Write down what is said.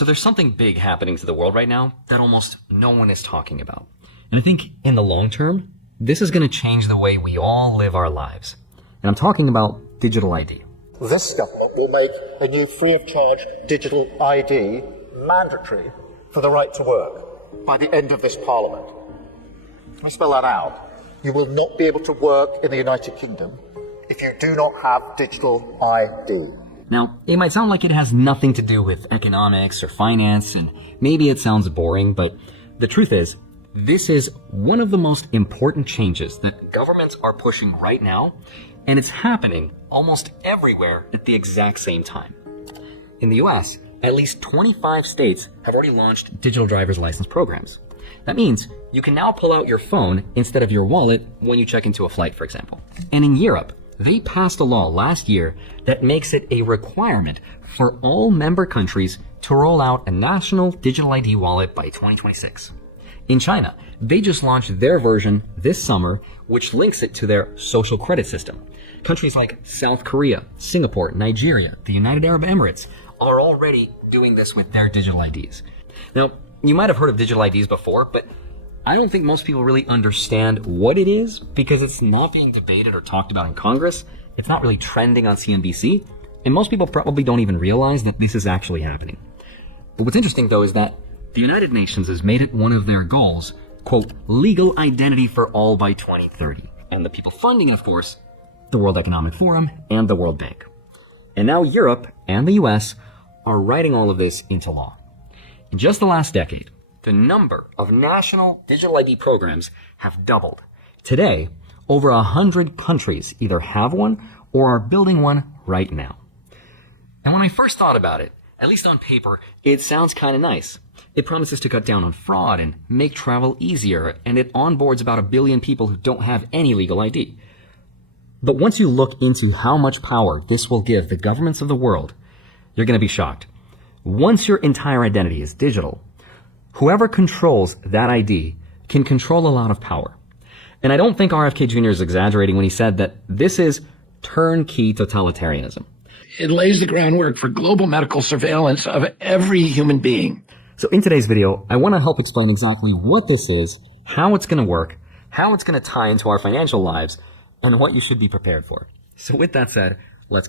So there's something big happening to the world right now that almost no one is talking about. And I think in the long term, this is going to change the way we all live our lives. And I'm talking about digital ID. This government will make a new free-of-charge digital ID mandatory for the right to work by the end of this Parliament. Let me spell that out. You will not be able to work in the United Kingdom if you do not have digital ID. Now, it might sound like it has nothing to do with economics or finance, and maybe it sounds boring, but the truth is, this is one of the most important changes that governments are pushing right now, and it's happening almost everywhere at the exact same time. In the US, at least 25 states have already launched digital driver's license programs. That means you can now pull out your phone instead of your wallet when you check into a flight, for example. And in Europe, they passed a law last year that makes it a requirement for all member countries to roll out a national digital ID wallet by 2026. In China, they just launched their version this summer, which links it to their social credit system. Countries like South Korea, Singapore, Nigeria, the United Arab Emirates are already doing this with their digital IDs. Now, you might have heard of digital IDs before, but I don't think most people really understand what it is because it's not being debated or talked about in Congress. It's not really trending on CNBC, and most people probably don't even realize that this is actually happening. But what's interesting, though, is that the United Nations has made it one of their goals, quote, legal identity for all by 2030. And the people funding it, of course, the World Economic Forum and the World Bank. And now Europe and the US are writing all of this into law. In just the last decade, the number of national digital ID programs have doubled. Today, over 100 countries either have one or are building one right now. And when I first thought about it, at least on paper, it sounds kind of nice. It promises to cut down on fraud and make travel easier, and it onboards about 1 billion people who don't have any legal ID. But once you look into how much power this will give the governments of the world, you're going to be shocked. Once your entire identity is digital, whoever controls that ID can control a lot of power. And I don't think RFK Jr. is exaggerating when he said that this is turnkey totalitarianism. It lays the groundwork for global medical surveillance of every human being. So in today's video, I want to help explain exactly what this is, how it's going to work, how it's going to tie into our financial lives, and what you should be prepared for. So with that said, let's get